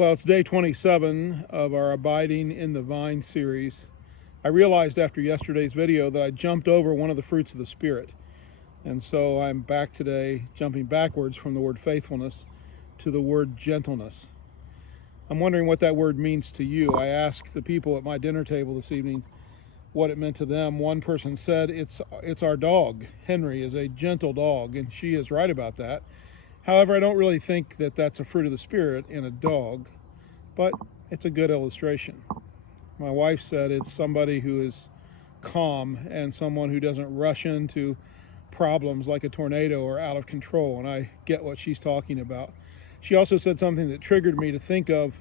Well, it's day 27 of our Abiding in the Vine series. I realized after yesterday's video that I jumped over one of the fruits of the Spirit. And so I'm back today, jumping backwards from the word faithfulness to the word gentleness. I'm wondering what that word means to you. I asked the people at my dinner table this evening what it meant to them. One person said, it's our dog. Henry is a gentle dog, and she is right about that. However, I don't really think that that's a fruit of the Spirit in a dog, but it's a good illustration. My wife said it's somebody who is calm and someone who doesn't rush into problems like a tornado or out of control, and I get what she's talking about. She also said something that triggered me to think of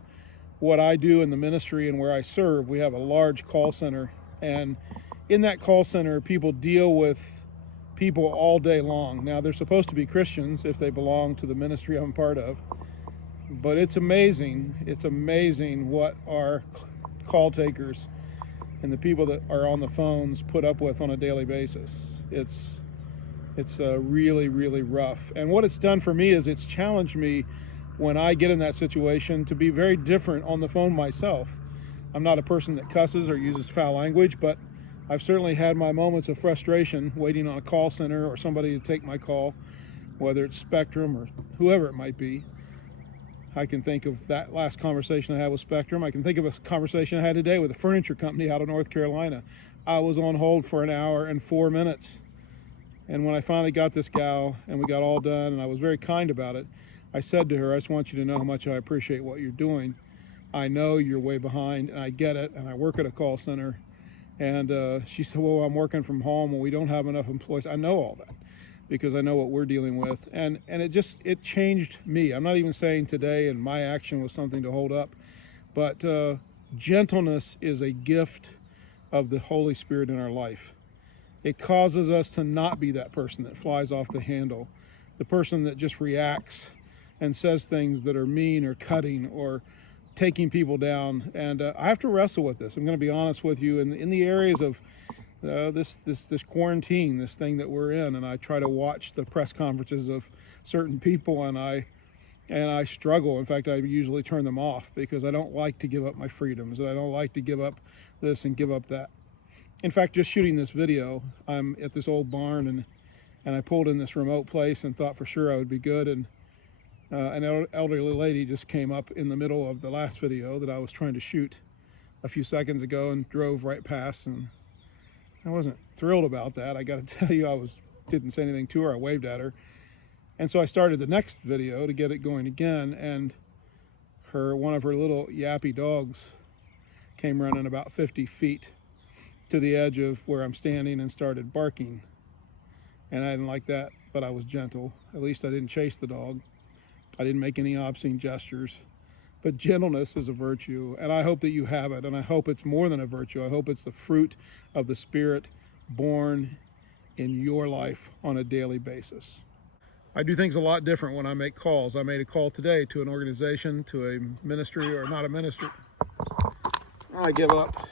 what I do in the ministry and where I serve. We have a large call center, and in that call center, people deal with people all day long. Now, they're supposed to be Christians if they belong to the ministry I'm part of, but it's amazing what our call takers and the people that are on the phones put up with on a daily basis. It's really, really rough. And what it's done for me is it's challenged me when I get in that situation to be very different on the phone myself. I'm not a person that cusses or uses foul language, but I've certainly had my moments of frustration waiting on a call center or somebody to take my call, whether it's Spectrum or whoever it might be. I can think of that last conversation I had with Spectrum. I can think of a conversation I had today with a furniture company out of North Carolina. I was on hold for an hour and 4 minutes. And when I finally got this gal and we got all done, and I was very kind about it, I said to her, I just want you to know how much I appreciate what you're doing. I know you're way behind, and I get it, and I work at a call center. And she said, well, I'm working from home and we don't have enough employees. I know all that because I know what we're dealing with. And it changed me. I'm not even saying today and my action was something to hold up, but gentleness is a gift of the Holy Spirit in our life. It causes us to not be that person that flies off the handle, the person that just reacts and says things that are mean or cutting or taking people down. And I have to wrestle with this. I'm going to be honest with you in the areas of this quarantine, this thing that we're in. And I try to watch the press conferences of certain people, and I struggle. In fact, I usually turn them off because I don't like to give up my freedoms, and I don't like to give up this and give up that. In fact, just shooting this video, I'm at this old barn, and I pulled in this remote place and thought for sure I would be good. And an elderly lady just came up in the middle of the last video that I was trying to shoot a few seconds ago and drove right past, and I wasn't thrilled about that. I got to tell you, didn't say anything to her. I waved at her. And so I started the next video to get it going again, and one of her little yappy dogs came running about 50 feet to the edge of where I'm standing and started barking. And I didn't like that, but I was gentle. At least I didn't chase the dog. I didn't make any obscene gestures. But gentleness is a virtue, and I hope that you have it, and I hope it's more than a virtue. I hope it's the fruit of the Spirit born in your life on a daily basis. I do things a lot different when I make calls. I made a call today to an organization, to a ministry, or not a ministry. I give up.